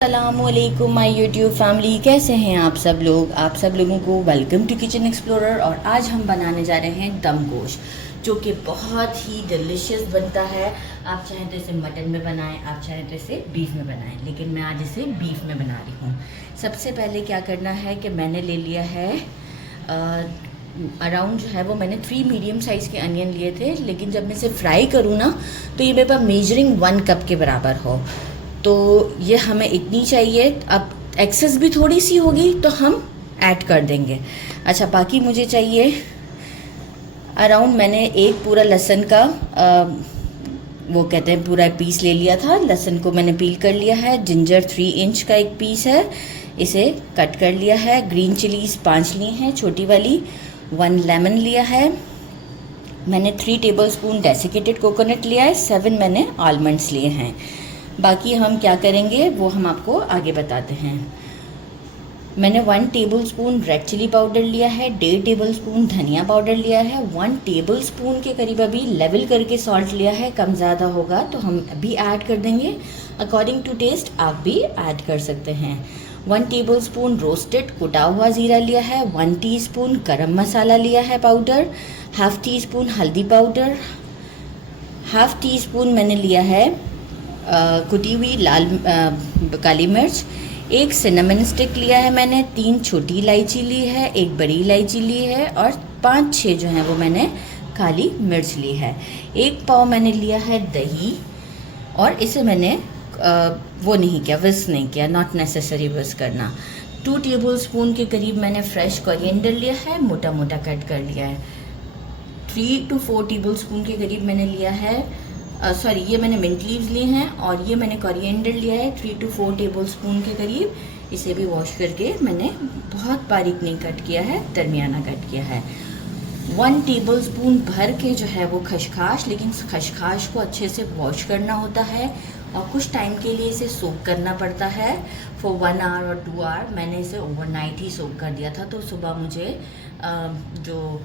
अस्सलामुअलैकुम my YouTube family, कैसे हैं आप सब लोग। आप सब लोगों को वेलकम टू किचन एक्सप्लोरर। और आज हम बनाने जा रहे हैं दम गोश्त, जो कि बहुत ही डिलीशियस बनता है। आप चाहें तो इसे मटन में बनाएं, आप चाहें तो इसे बीफ में बनाएं, लेकिन मैं आज इसे बीफ में बना रही हूँ। सबसे पहले क्या करना है कि मैंने ले लिया है अराउंड जो है वो मैंने 3 मीडियम साइज़ के अनियन लिए थे, लेकिन जब मैं इसे फ्राई करूँ ना तो ये मेरे पास मेजरिंग 1 कप के बराबर हो, तो ये हमें इतनी चाहिए। अब एक्सेस भी थोड़ी सी होगी तो हम ऐड कर देंगे। अच्छा, बाकी मुझे चाहिए अराउंड, मैंने एक पूरा लहसुन का वो कहते हैं पूरा पीस ले लिया था। लहसुन को मैंने पील कर लिया है। जिंजर 3 इंच का एक पीस है, इसे कट कर लिया है। ग्रीन चिलीज़ 5 ली हैं छोटी वाली। 1 लेमन लिया है मैंने। 3 टेबलस्पून डेसिकेटेड कोकोनट लिया है। 7 मैंने आलमंड्स लिए हैं। बाकी हम क्या करेंगे वो हम आपको आगे बताते हैं। मैंने 1 टेबलस्पून रेड चिली पाउडर लिया है। 1.5 टेबलस्पून धनिया पाउडर लिया है। 1 टेबलस्पून के करीब अभी लेवल करके सॉल्ट लिया है। कम ज़्यादा होगा तो हम अभी ऐड कर देंगे। अकॉर्डिंग टू टेस्ट आप भी ऐड कर सकते हैं। 1 टेबलस्पून रोस्टेड कुटा हुआ ज़ीरा लिया है। 1 टीस्पून गरम मसाला लिया है पाउडर। हाफ़ टी स्पून हल्दी पाउडर। हाफ़ टी स्पून मैंने लिया है कुटी हुई लाल काली मिर्च। 1 सिनेमन स्टिक लिया है मैंने। 3 छोटी इलायची ली है। 1 बड़ी इलायची ली है और 5-6 जो हैं वो मैंने काली मिर्च ली है। 1 पाव मैंने लिया है दही, और इसे मैंने वो नहीं किया, विस्क नहीं किया, नॉट नेसेसरी विस्क करना। 2 टेबलस्पून के करीब मैंने फ्रेश कोरिएंडर लिया है, मोटा मोटा कट कर लिया है। 3 to 4 टेबलस्पून के करीब मैंने लिया है ये मैंने मिंट लीव्स लिए हैं, और ये मैंने कोरिएंडर लिया है 3 to 4 टेबलस्पून के करीब। इसे भी वॉश करके मैंने बहुत बारीक नहीं कट किया है, दरमियाना कट किया है। 1 टेबलस्पून भर के जो है वो खसखस, लेकिन खसखस को अच्छे से वॉश करना होता है और कुछ टाइम के लिए इसे सोक करना पड़ता है फॉर 1 आवर और 2 आवर। मैंने इसे ओवरनाइट ही सोक कर दिया था, तो सुबह मुझे जो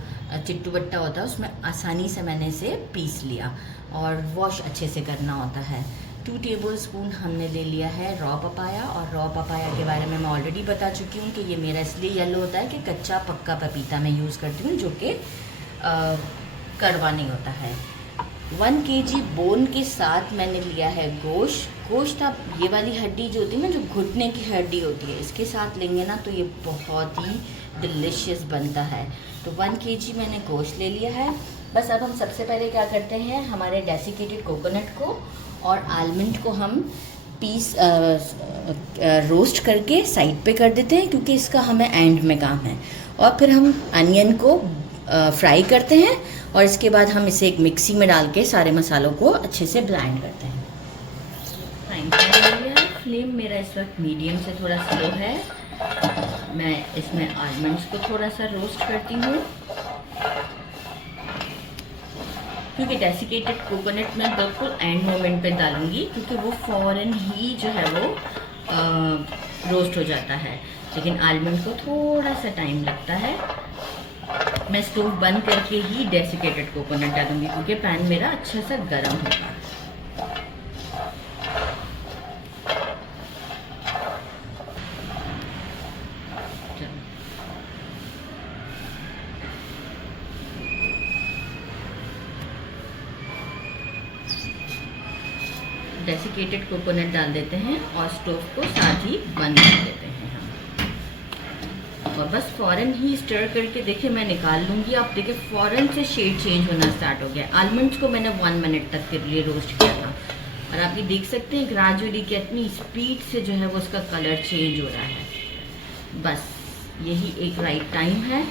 चिट्टू बट्टा होता है उसमें आसानी से मैंने इसे पीस लिया, और वॉश अच्छे से करना होता है। 2 टेबलस्पून हमने ले लिया है रॉ पपाया, और रॉ पपाया के बारे में मैं ऑलरेडी बता चुकी हूँ कि ये मेरा इसलिए येलो होता है कि कच्चा पक्का पपीता मैं यूज़ करती हूँ, जो कि कड़वा नहीं होता है। 1 kg बोन के साथ मैंने लिया है गोश्त। आप ये वाली हड्डी जो होती है ना, जो घुटने की हड्डी होती है, इसके साथ लेंगे ना तो ये बहुत ही डिलीशियस बनता है। तो 1 kg मैंने गोश्त ले लिया है। बस अब हम सबसे पहले क्या करते हैं, हमारे डेसिकेटेड कोकोनट को और आलमंड को हम पीस रोस्ट करके साइड पे कर देते हैं, क्योंकि इसका हमें एंड में काम है। और फिर हम अनियन को फ्राई करते हैं, और इसके बाद हम इसे एक मिक्सी में डाल के सारे मसालों को अच्छे से ब्लेंड करते हैं। फ्लेम मेरा इस वक्त मीडियम से थोड़ा स्लो है। मैं इसमें आलमंड्स को थोड़ा सा रोस्ट करती हूँ, क्योंकि डेसिकेटेड कोकोनट मैं बिल्कुल एंड मोमेंट पे डालूंगी, क्योंकि वो फ़ौरन ही जो है वो रोस्ट हो जाता है, लेकिन आलमंड को थोड़ा सा टाइम लगता है। मैं स्टोव बंद करके ही डेसिकेटेड कोकोनट डालूंगी, क्योंकि पैन मेरा अच्छा सा गर्म होगा। डेसिकेटेड कोकोनट डाल देते हैं और स्टोव को साथ ही बंद कर देते हैं हम, और बस फ़ौरन ही स्टर करके देखिए मैं निकाल लूँगी। आप देखिए फ़ौरन से शेड चेंज होना स्टार्ट हो गया। आलमंड्स को मैंने 1 मिनट तक के लिए रोस्ट किया था, और आप ये देख सकते हैं ग्रेजुअली कितनी स्पीड से जो है वो उसका कलर चेंज हो रहा है। बस यही एक राइट टाइम है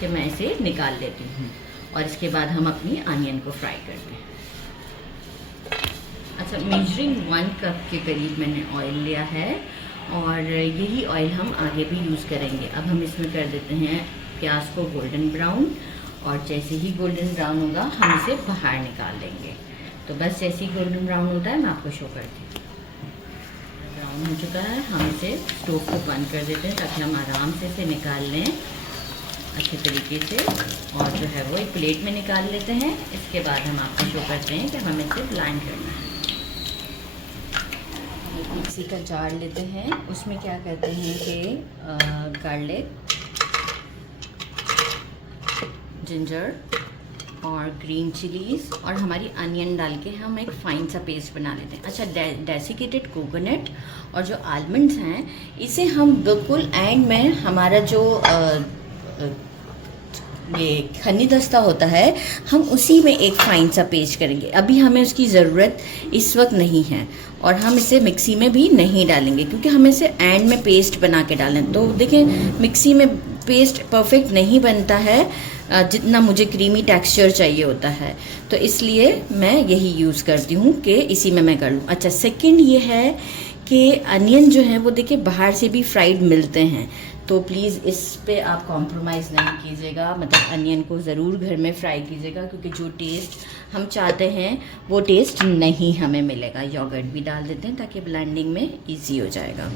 कि मैं इसे निकाल लेती हूँ, और इसके बाद हम अपनी अनियन को फ्राई करते हैं। अच्छा, मेजरिंग 1 कप के करीब मैंने ऑयल लिया है, और यही ऑयल हम आगे भी यूज़ करेंगे। अब हम इसमें कर देते हैं प्याज को गोल्डन ब्राउन, और जैसे ही गोल्डन ब्राउन होगा हम इसे बाहर निकाल लेंगे। तो बस जैसे ही गोल्डन ब्राउन होता है मैं आपको शो करती हूँ। ब्राउन हो चुका है, हम इसे स्टोव को बंद कर देते हैं ताकि हम आराम से इसे निकाल लें अच्छे तरीके से, और जो है वो एक प्लेट में निकाल लेते हैं। इसके बाद हम आपको शो करते हैं कि हमें इसे ब्लेंड करना है। मिक्सी का जार लेते हैं, उसमें क्या करते हैं कि गार्लिक, जिंजर और ग्रीन चिलीज़ और हमारी अनियन डाल के हम एक फ़ाइन सा पेस्ट बना लेते हैं। अच्छा, डेसिकेटेड कोकोनट और जो आलमंड्स हैं इसे हम बिल्कुल एंड में हमारा जो ये खनी दस्ता होता है हम उसी में एक फ़ाइन सा पेस्ट करेंगे। अभी हमें उसकी ज़रूरत इस वक्त नहीं है और हम इसे मिक्सी में भी नहीं डालेंगे क्योंकि हमें इसे एंड में पेस्ट बना के डालना है। तो देखिए मिक्सी में पेस्ट परफेक्ट नहीं बनता है जितना मुझे क्रीमी टेक्सचर चाहिए होता है, तो इसलिए मैं यही यूज़ करती हूँ कि इसी में मैं कर लूँ। अच्छा, सेकंड ये है कि अनियन जो है वो देखिए बाहर से भी फ्राइड मिलते हैं, तो प्लीज़ इस पे आप कॉम्प्रोमाइज़ नहीं कीजिएगा, मतलब अनियन को ज़रूर घर में फ्राई कीजिएगा क्योंकि जो टेस्ट हम चाहते हैं वो टेस्ट नहीं हमें मिलेगा। योगर्ट भी डाल देते हैं ताकि ब्लेंडिंग में इजी हो जाएगा,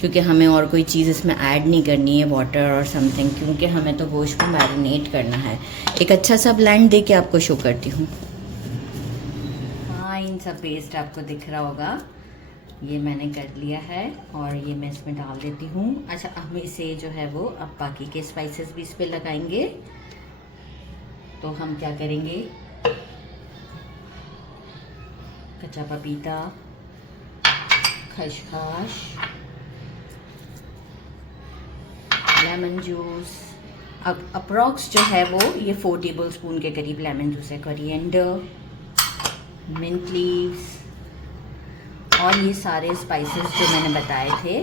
क्योंकि हमें और कोई चीज़ इसमें ऐड नहीं करनी है, वाटर और समथिंग, क्योंकि हमें तो गोश्त को मैरिनेट करना है। एक अच्छा सा ब्लेंड दे के आपको शो करती हूँ। फाइन सा पेस्ट आपको दिख रहा होगा, ये मैंने कर लिया है और ये मैं इसमें डाल देती हूँ। अच्छा, हम इसे जो है वो अब बाकी के स्पाइसेस भी इस पर लगाएंगे। तो हम क्या करेंगे, कच्चा पपीता, खसखस, लेमन जूस, अप्रॉक्स जो है वो ये 4 टेबलस्पून के करीब लेमन जूस है, कोरिएंडर, मिंट लीव्स और ये सारे स्पाइसेस जो मैंने बताए थे,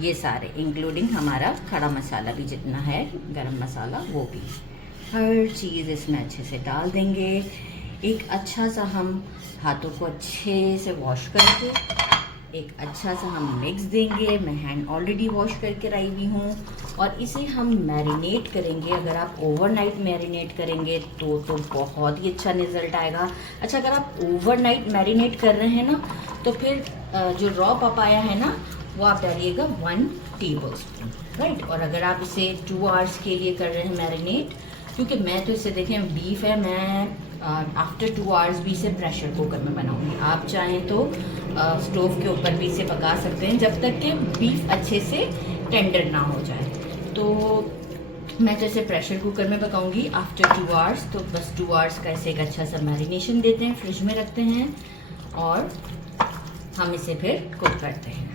ये सारे इंक्लूडिंग हमारा खड़ा मसाला भी जितना है, गरम मसाला, वो भी हर चीज़ इसमें अच्छे से डाल देंगे। एक अच्छा सा हम हाथों को अच्छे से वॉश करके एक अच्छा सा हम मिक्स देंगे। मैं हैंड ऑलरेडी वॉश करके लाई हुई हूँ और इसे हम मैरिनेट करेंगे। अगर आप ओवरनाइट मैरिनेट करेंगे तो बहुत ही अच्छा रिज़ल्ट आएगा। अच्छा, अगर आप ओवरनाइट मैरिनेट कर रहे हैं ना तो फिर जो रॉ पपाया है ना वो आप डालिएगा 1 टेबलस्पून, राइट। और अगर आप इसे 2 आवर्स के लिए कर रहे हैं मैरिनेट, क्योंकि मैं तो इसे देखें बीफ है, मैं आफ्टर 2 आवर्स भी इसे प्रेशर कुकर में बनाऊंगी। आप चाहें तो स्टोव के ऊपर भी इसे पका सकते हैं जब तक कि बीफ अच्छे से टेंडर ना हो जाए। तो मैं तो इसे प्रेशर कुकर में पकाऊंगी आफ्टर 2 आवर्स। तो बस 2 आवर्स का इसे एक अच्छा सा मैरिनेशन देते हैं, फ्रिज में रखते हैं और हम इसे फिर कुक करते हैं।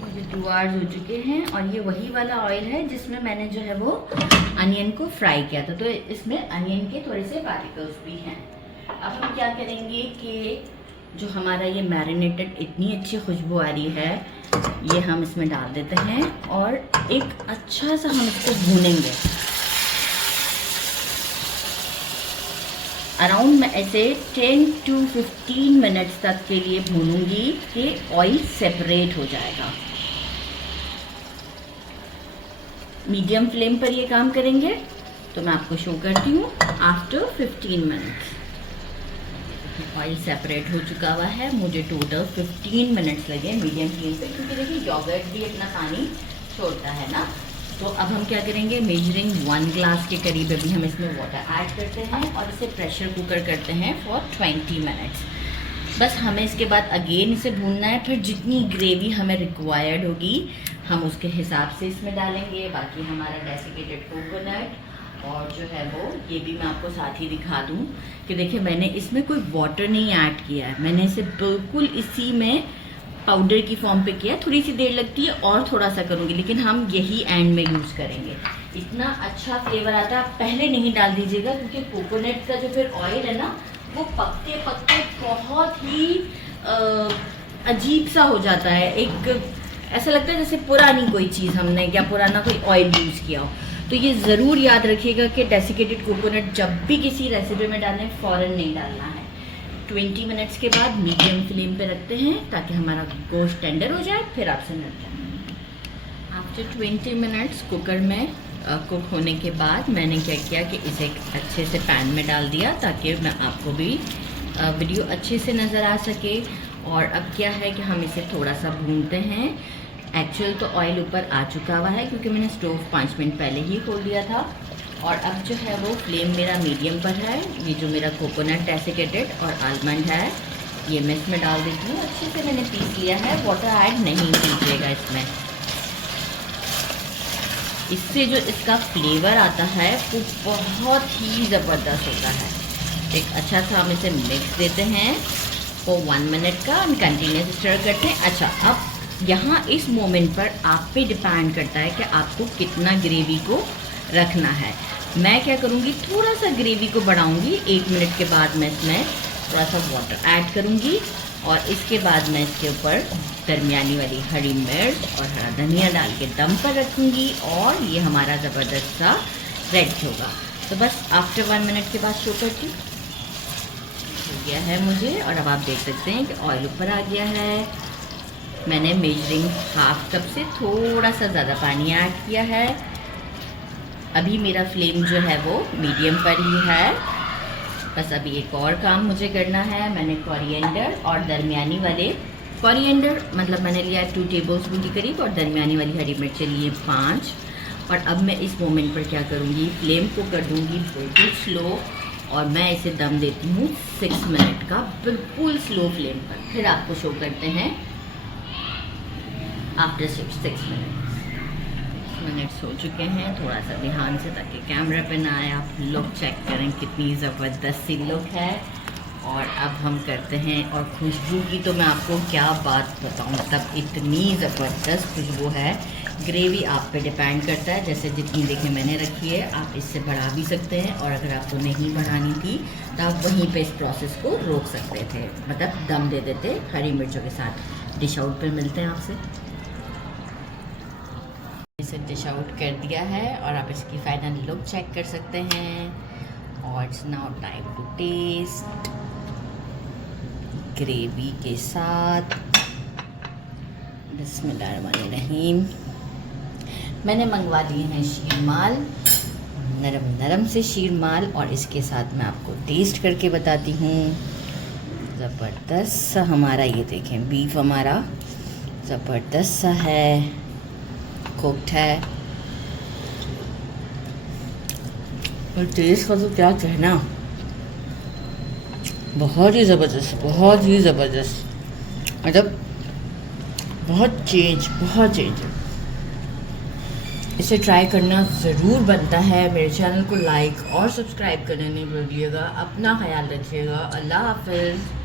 मुझे 2 आवर्स हो चुके हैं और ये वही वाला ऑयल है जिसमें मैंने जो है वो अनियन को फ्राई किया था, तो इसमें अनियन के थोड़े से पार्टिकल्स भी हैं। अब हम क्या करेंगे कि जो हमारा ये मैरिनेटेड इतनी अच्छी खुशबू आ रही है, ये हम इसमें डाल देते हैं और एक अच्छा सा हम इसको भूनेंगे। अराउंड मैं ऐसे 10 to 15 मिनट्स तक के लिए भूनूंगी कि ऑयल सेपरेट हो जाएगा। मीडियम फ्लेम पर ये काम करेंगे। तो मैं आपको शो करती हूँ आफ्टर 15 मिनट्स। ऑयल सेपरेट हो चुका हुआ है, मुझे टोटल 15 मिनट्स लगे मीडियम फ्लेम पे, क्योंकि देखिए योगर्ट भी अपना पानी छोड़ता है ना। तो अब हम क्या करेंगे, मेजरिंग 1 ग्लास के करीब अभी हम इसमें वाटर ऐड करते हैं और इसे प्रेशर कुकर करते हैं फॉर 20 मिनट्स। बस हमें इसके बाद अगेन इसे भूनना है। फिर जितनी ग्रेवी हमें रिक्वायर्ड होगी हम उसके हिसाब से इसमें डालेंगे। बाकी हमारा डेसिकेटेड कोकोनट और जो है वो ये भी मैं आपको साथ ही दिखा दूँ कि देखिए मैंने इसमें कोई वाटर नहीं ऐड किया है, मैंने इसे बिल्कुल इसी में पाउडर की फॉर्म पे किया। थोड़ी सी देर लगती है और थोड़ा सा करूँगी, लेकिन हम यही एंड में यूज़ करेंगे। इतना अच्छा फ्लेवर आता है। आप पहले नहीं डाल दीजिएगा क्योंकि कोकोनट का जो फिर ऑयल है ना वो पकते पकते बहुत ही अजीब सा हो जाता है। एक ऐसा लगता है जैसे पुरानी कोई चीज़ हमने या पुराना कोई ऑयल यूज़ किया हो। तो ये ज़रूर याद रखिएगा कि डेसिकेटेड कोकोनट जब भी किसी रेसिपी में डालें फ़ौरन नहीं डालना है। 20 मिनट्स के बाद मीडियम फ्लेम पे रखते हैं ताकि हमारा गोश्त टेंडर हो जाए, फिर आपसे मिलते हैं। आफ्टर 20 मिनट्स कुकर में कुक होने के बाद मैंने क्या किया कि इसे अच्छे से पैन में डाल दिया ताकि मैं आपको भी वीडियो अच्छे से नज़र आ सके। और अब क्या है कि हम इसे थोड़ा सा भूनते हैं। एक्चुअल तो ऑयल ऊपर आ चुका हुआ है क्योंकि मैंने स्टोव 5 मिनट पहले ही खोल दिया था और अब जो है वो फ्लेम मेरा मीडियम पर है। ये जो मेरा कोकोनट डेसिकेटेड और आलमंड है ये मैं इसमें डाल देती हूँ। अच्छे से मैंने पीस लिया है, वाटर ऐड नहीं कीजिएगा इसमें। इससे जो इसका फ्लेवर आता है वो बहुत ही ज़बरदस्त होता है। एक अच्छा सा हम इसे मिक्स देते हैं वो 1 मिनट का, हम कंटिन्यूस स्टर करते हैं। अच्छा, अब यहाँ इस मोमेंट पर आप पे डिपेंड करता है कि आपको कितना ग्रेवी को रखना है। मैं क्या करूँगी, थोड़ा सा ग्रेवी को बढ़ाऊँगी। 1 मिनट के बाद मैं इसमें थोड़ा सा वाटर ऐड करूँगी और इसके बाद मैं इसके ऊपर दरमियानी वाली हरी मिर्च और हरा धनिया डाल के दम पर रखूँगी और ये हमारा ज़बरदस्त सा रेडी होगा। तो बस आफ्टर 1 मिनट के बाद शो करती हो गया है मुझे। और अब आप देख सकते हैं कि ऑयल ऊपर आ गया है। मैंने मेजरिंग 1/2 कप से थोड़ा सा ज़्यादा पानी ऐड किया है। अभी मेरा फ्लेम जो है वो मीडियम पर ही है। बस अभी एक और काम मुझे करना है। मैंने कोरिएंडर और दरमियानी वाले, कोरिएंडर मतलब मैंने लिया 2 टेबलस्पून के करीब और दरमियानी वाली हरी मिर्चें लिए 5। और अब मैं इस मोमेंट पर क्या करूँगी, फ्लेम को कर दूँगी बिल्कुल स्लो और मैं इसे दम देती हूँ 6 मिनट का, बिल्कुल स्लो फ्लेम पर। फिर आपको शो करते हैं आफ्टर 6 मिनट्स हो चुके हैं। थोड़ा सा ध्यान से ताकि कैमरा पे ना आए, आप लुक चेक करें कितनी ज़बरदस्त सी लुक है। और अब हम करते हैं, और खुशबू की तो मैं आपको क्या बात बताऊं, मतलब इतनी ज़बरदस्त खुशबू है। ग्रेवी आप पे डिपेंड करता है, जैसे जितनी देखें मैंने रखी है, आप इससे बढ़ा भी सकते हैं। और अगर आपको नहीं बढ़ानी थी तो आप वहीं पे इस प्रोसेस को रोक सकते थे, मतलब दम दे देते हरी मिर्चों के साथ। डिश आउट पर मिलते हैं आपसे। इसे डिश आउट कर दिया है और आप इसकी फाइनल लुक चेक कर सकते हैं। और it's now time to taste gravy के साथ। बिस्मिल्लाहिर्रहमानिर्रहीम। मैंने मंगवा लिए हैं शीरमाल, नरम नरम से शीरमाल, और इसके साथ मैं आपको टेस्ट करके बताती हूँ। ज़बरदस्त सा हमारा, ये देखें बीफ हमारा ज़बरदस्त सा है, कुक्ड है। और टेस्ट का तो क्या कहना, बहुत ही ज़बरदस्त, बहुत ही ज़बरदस्त, मतलब बहुत चेंज। इसे ट्राई करना ज़रूर बनता है। मेरे चैनल को लाइक और सब्सक्राइब करने नहीं भूलिएगा। अपना ख्याल रखिएगा। अल्लाह हाफ़िज़।